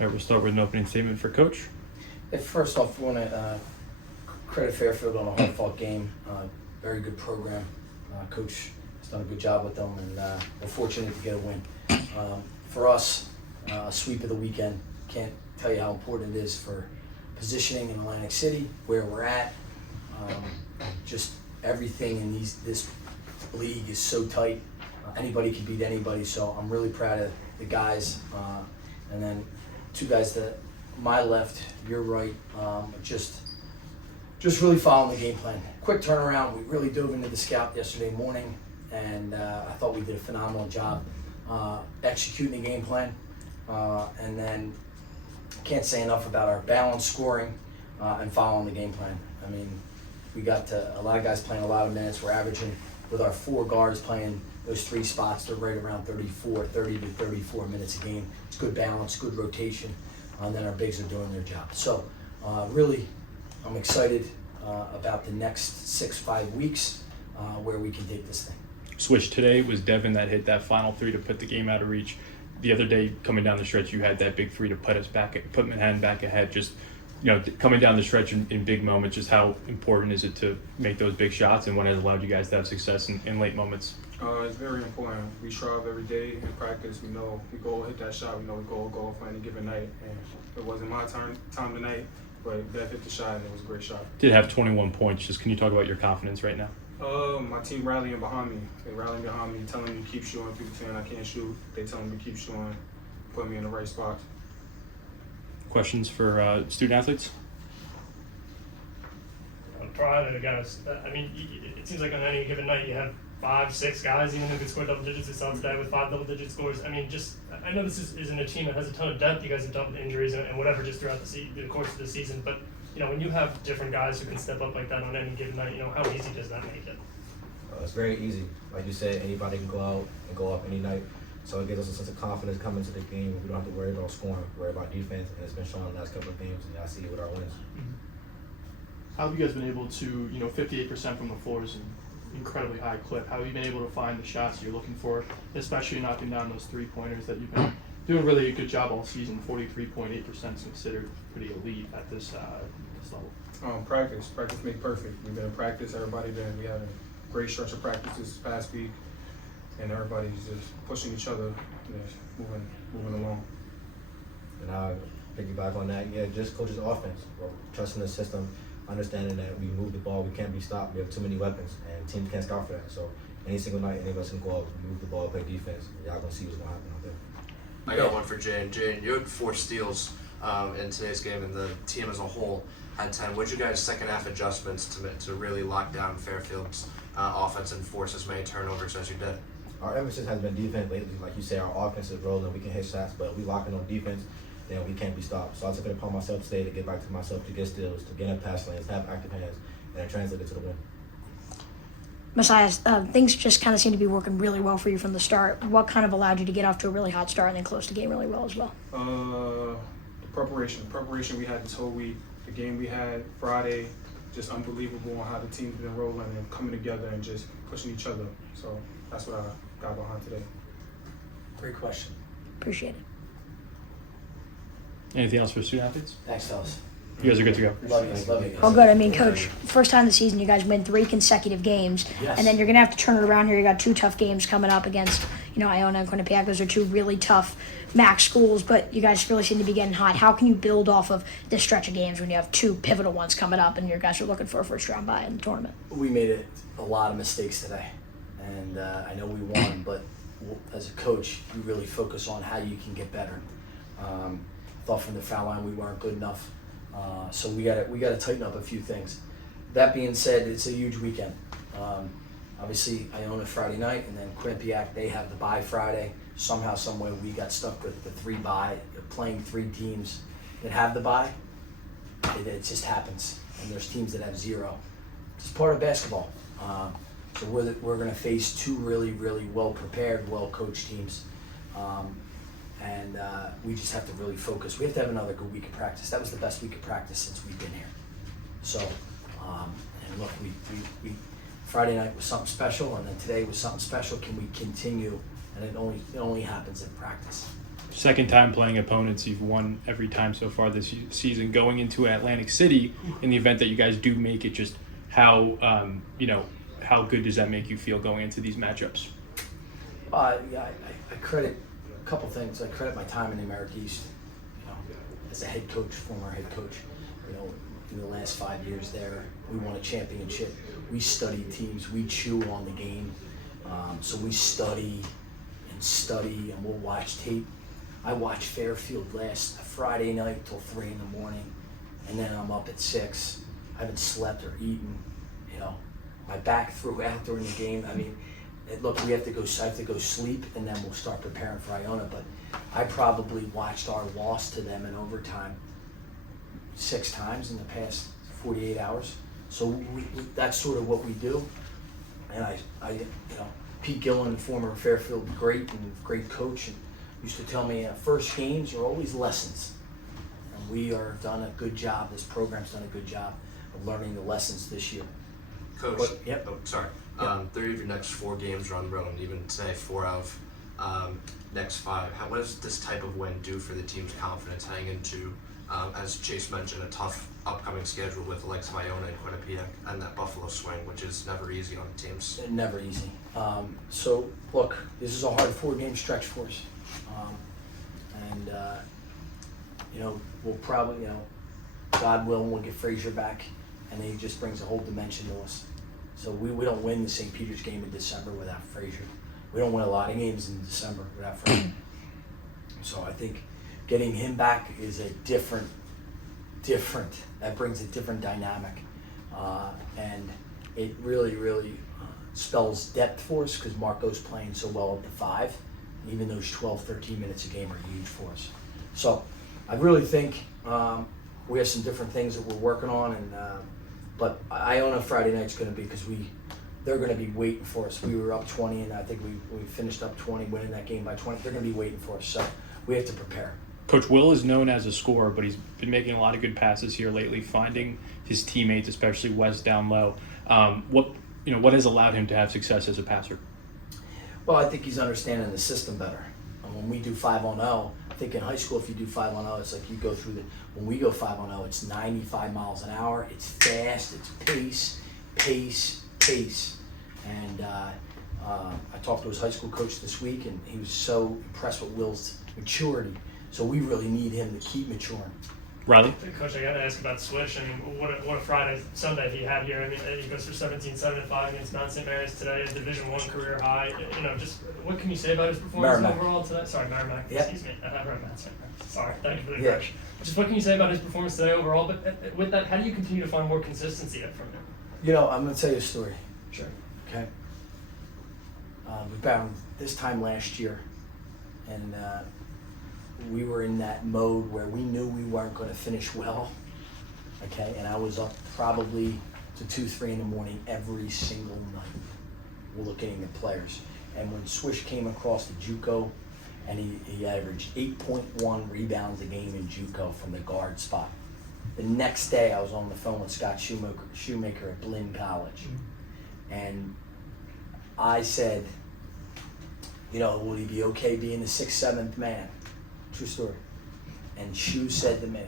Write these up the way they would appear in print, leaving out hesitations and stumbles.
All right, we'll start with an opening statement for Coach. First off, we want to credit Fairfield on a hard-fought game. Very good program. Coach has done a good job with them, and we're fortunate to get a win. For us, a sweep of the weekend. Can't tell you how important it is for positioning in Atlantic City, where we're at. Just everything in this league is so tight. Anybody can beat anybody, so I'm really proud of the guys. And then two guys to my left, your right, just really following the game plan. Quick turnaround. We really dove into the scout yesterday morning, and I thought we did a phenomenal job executing the game plan. And then can't say enough about our balanced scoring and following the game plan. I mean, we got a lot of guys playing a lot of minutes. We're averaging, with our 4 guards playing those 3 spots, they're right around 30 to 34 minutes a game. It's good balance, good rotation, and then our bigs are doing their job. So really, I'm excited about the next 6-5 weeks where we can take this thing. Switch today was Devin that hit that final 3 to put the game out of reach. The other day, coming down the stretch, you had that big 3 to put Manhattan back ahead. Just, coming down the stretch in big moments, just how important is it to make those big shots, and what has allowed you guys to have success in late moments? It's very important. We strive every day in practice. We know we go hit that shot. We know we go for any given night. And it wasn't my time tonight, but Bev hit the shot, and it was a great shot. Did have 21 points. Just can you talk about your confidence right now? My team rallying behind me. They rallying behind me, telling me to keep shooting. People saying I can't shoot. They telling me to keep shooting, put me in the right spots. Questions for student athletes? I'm proud of the guys. I mean, it seems like on any given night you have 5-6 guys, even who could score double digits. It's today with 5 double-digit scores. I mean, I know this isn't a team that has a ton of depth. You guys have dealt with injuries and whatever just throughout the course of the season. But when you have different guys who can step up like that on any given night, how easy does that make it? It's very easy. Like you said, anybody can go out and go up any night. So it gives us a sense of confidence coming to the game. We don't have to worry about scoring, worry about defense, and it's been shown the last couple of games, and y'all see it with our wins. Mm-hmm. How have you guys been able to, 58% from the floor is an incredibly high clip. How have you been able to find the shots you're looking for, especially knocking down those 3-pointers that you've been doing really a good job all season? 43.8% is considered pretty elite at this level. Practice make perfect. We've been in practice. We had a great stretch of practice this past week, and everybody's just pushing each other, just moving along. And I'll piggyback on that. Yeah, just coach's offense. We're trusting the system, understanding that we move the ball, we can't be stopped. We have too many weapons, and teams can't scout for that. So any single night, any of us can go up, move the ball, play defense, and y'all gonna see what's gonna happen out there. I got one for Jaden. Jaden, you had 4 steals in today's game, and the team as a whole had 10. What'd you guys' second half adjustments to really lock down Fairfield's offense and force as many turnovers as you did? Our emphasis has been defense lately. Like you say, our offense is rolling, we can hit shots, but we locking on defense, then we can't be stopped. So I took it upon myself today to get back to myself, to get steals, to get in pass lanes, have active hands, and then translate it to the win. Masiah, things just kind of seem to be working really well for you from the start. What kind of allowed you to get off to a really hot start and then close the game really well as well? The preparation we had this whole week, the game we had Friday, just unbelievable on how the team's been rolling and coming together and just pushing each other. So that's what I got behind today. Great question. Appreciate it. Anything else for student athletes? Thanks, fellas. You guys are good to go. Love you guys. Well, good. I mean, Coach, first time this season you guys win 3 consecutive games, Yes. and then you're going to have to turn it around here. You got 2 tough games coming up against, Iona and Quinnipiac. Those are 2 really tough MAC schools, but you guys really seem to be getting hot. How can you build off of this stretch of games when you have 2 pivotal ones coming up and your guys are looking for a first-round bye in the tournament? We made a lot of mistakes today, and I know we won, but as a coach, you really focus on how you can get better. Thought from the foul line we weren't good enough, so we got to tighten up a few things. That being said, it's a huge weekend. Obviously, Iona Friday night, and then Quinnipiac, they have the bye Friday. Somehow, someway, we got stuck with the 3 bye, playing 3 teams that have the bye. It just happens, and there's teams that have 0. It's part of basketball. So we're going to face 2 really, really well-prepared, well-coached teams. And we just have to really focus. We have to have another good week of practice. That was the best week of practice since we've been here. So, and look, we Friday night was something special, and then today was something special. Can we continue? And it only happens in practice. second time playing opponents. You've won every time so far this season. Going into Atlantic City, in the event that you guys do make it, just how how good does that make you feel going into these matchups? Yeah, I credit a couple things. I credit my time in the America East, as a head coach, former head coach. In the last 5 years there, we won a championship. We study teams. We chew on the game. So we study, and we'll watch tape. I watched Fairfield last Friday night till 3 in the morning, and then I'm up at 6. I haven't slept or eaten. My back threw out during the game. I mean, look, I have to go sleep, and then we'll start preparing for Iona. But I probably watched our loss to them in overtime 6 times in the past 48 hours. So that's sort of what we do. And I Pete Gillen, former Fairfield great coach, and used to tell me first games are always lessons. And we are done a good job. This program's done a good job of learning the lessons this year. Coach, Yep. oh, sorry. 3 of your next 4 games are on the road, and even today 4 out of next 5. What does this type of win do for the team's confidence heading into, as Chase mentioned, a tough upcoming schedule with the likes of Iona and Quinnipiac and that Buffalo swing, which is never easy on teams? Never easy. So look, this is a hard 4-game stretch for us, and we'll probably, God willing, we'll get Frazier back, and then he just brings a whole dimension to us. So we don't win the St. Peter's game in December without Frazier. We don't win a lot of games in December without Frazier. So I think getting him back is a different. That brings a different dynamic, and it really spells depth for us because Marco's playing so well at the 5. Even those 12, 13 minutes a game are huge for us. So I really think we have some different things that we're working on, and but Iona Friday night's going to be because they're going to be waiting for us. We were up 20, and I think we finished up 20, winning that game by 20. They're going to be waiting for us, so we have to prepare. Coach Will is known as a scorer, but he's been making a lot of good passes here lately, finding his teammates, especially Wes down low. What has allowed him to have success as a passer? Well, I think he's understanding the system better. And when we do 5-on-0, I think in high school, if you do 5-on-0, it's like you go through when we go 5-on-0, it's 95 miles an hour. It's fast. It's pace. And I talked to his high school coach this week, and he was so impressed with Will's maturity. So we really need him to keep maturing. Riley? Coach, I got to ask about Swish. I mean, what a Sunday he had here. I mean, he goes for 17-7-5 against Mount St. Mary's today, a Division I career high. Just what can you say about his performance overall today? Sorry, Merrimack. Yep. Excuse me. I wrote Mount St. Mary's. Sorry, thank you for the correction. Just what can you say about his performance today overall? But with that, how do you continue to find more consistency from him? I'm going to tell you a story. Sure. Okay. We found this time last year, and we were in that mode where we knew we weren't going to finish well, okay? And I was up probably to 2, 3 in the morning every single night looking at players. And when Swish came across the JUCO, and he averaged 8.1 rebounds a game in JUCO from the guard spot. The next day I was on the phone with Scott Shoemaker at Blinn College. And I said, will he be okay being the 6th, 7th man? True story. And Shu said to me,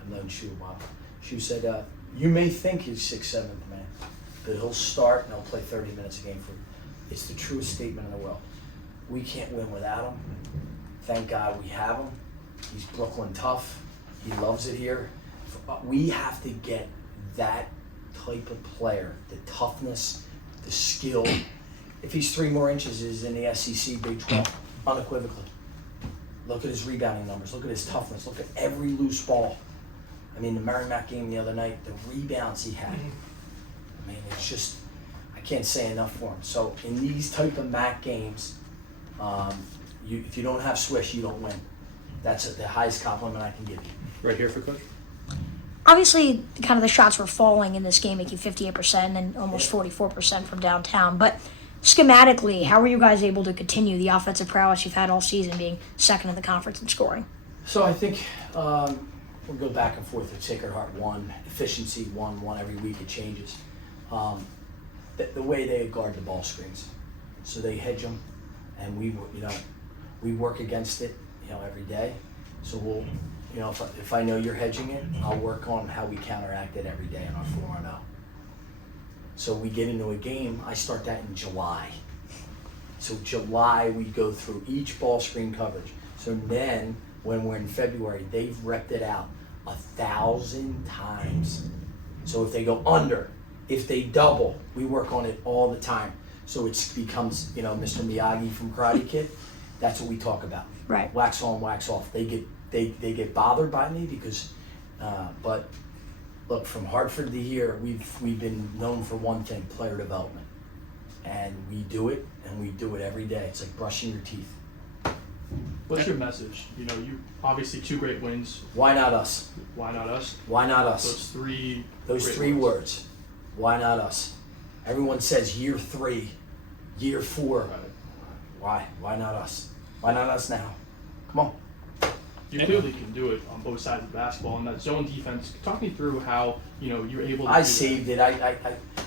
I've known Shu a while. Shu said, you may think he's 6th, 7th man, but he'll start and he'll play 30 minutes a game for you. It's the truest statement in the world. We can't win without him. Thank God we have him. He's Brooklyn tough. He loves it here. We have to get that type of player, the toughness, the skill. If he's 3 more inches, he's in the SEC Big 12, unequivocally. Look at his rebounding numbers. Look at his toughness. Look at every loose ball. I mean, the Merrimack game the other night, the rebounds he had. I mean, it's just, I can't say enough for him. So in these type of MAC games, if you don't have Swish, you don't win. That's the highest compliment I can give you. Right here for Coach? Obviously, kind of the shots were falling in this game, making 58% and almost 44% from downtown. But schematically, how were you guys able to continue the offensive prowess you've had all season, being second in the conference in scoring? So I think we'll go back and forth with Sacred Heart 1, efficiency 1 every week it changes. The way they guard the ball screens, so they hedge them, and we work against it. every day. So we'll, if I know you're hedging it, I'll work on how we counteract it every day in our 4-0. So we get into a game, I start that in July. So July, we go through each ball screen coverage. So then, when we're in February, they've repped it out 1,000 times. So if they go under, if they double, we work on it all the time. So it becomes, Mr. Miyagi from Karate Kid. That's what we talk about. Right. Wax on, wax off. They get bothered by me because, but look, from Hartford to here, we've been known for one thing: player development, and we do it, and we do it every day. It's like brushing your teeth. What's your message? You obviously 2 great wins. Why not us? Why not us? Why not us? Those Those great 3 words. Why not us? Everyone says year 3, year 4. Right. Why? Why not us? Why not us now? Come on. You clearly can do it on both sides of basketball, and that zone defense. Talk me through how you're able to. I do saved it. I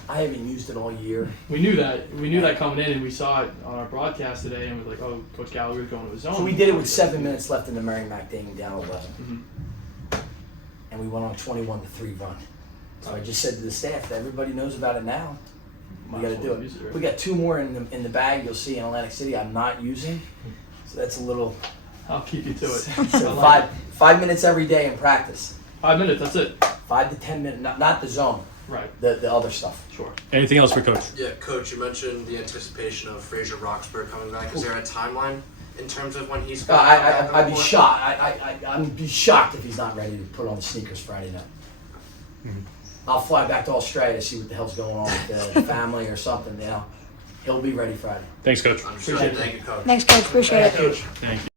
haven't used it all year. That. We knew that. We knew that coming in, and we saw it on our broadcast today, and we're like, "Oh, Coach Gallagher's going to his zone." So we did it with 7 minutes left in the Merrimack game, down 11, Mhm. and we went on a 21-3 run. So I just said to the staff, that everybody knows about it now. We got to do Use it, right? it. We got 2 more in the bag. You'll see in Atlantic City. I'm not using, so that's a little. I'll keep you to it. So I like it. 5 minutes every day in practice. 5 minutes. That's it. 5 to 10 minutes. Not the zone. Right. The other stuff. Sure. Anything else for Coach? Yeah, Coach, you mentioned the anticipation of Fraser Roxburgh coming back. Is there a timeline in terms of when he's coming back? I'd be shocked. I'd be shocked if he's not ready to put on the sneakers Friday night. Mhm. I'll fly back to Australia to see what the hell's going on with the family or something. He'll be ready Friday. Thanks, Coach. Understood. Appreciate it. Thank you, Coach. Thanks, Coach. Appreciate it. Thank you.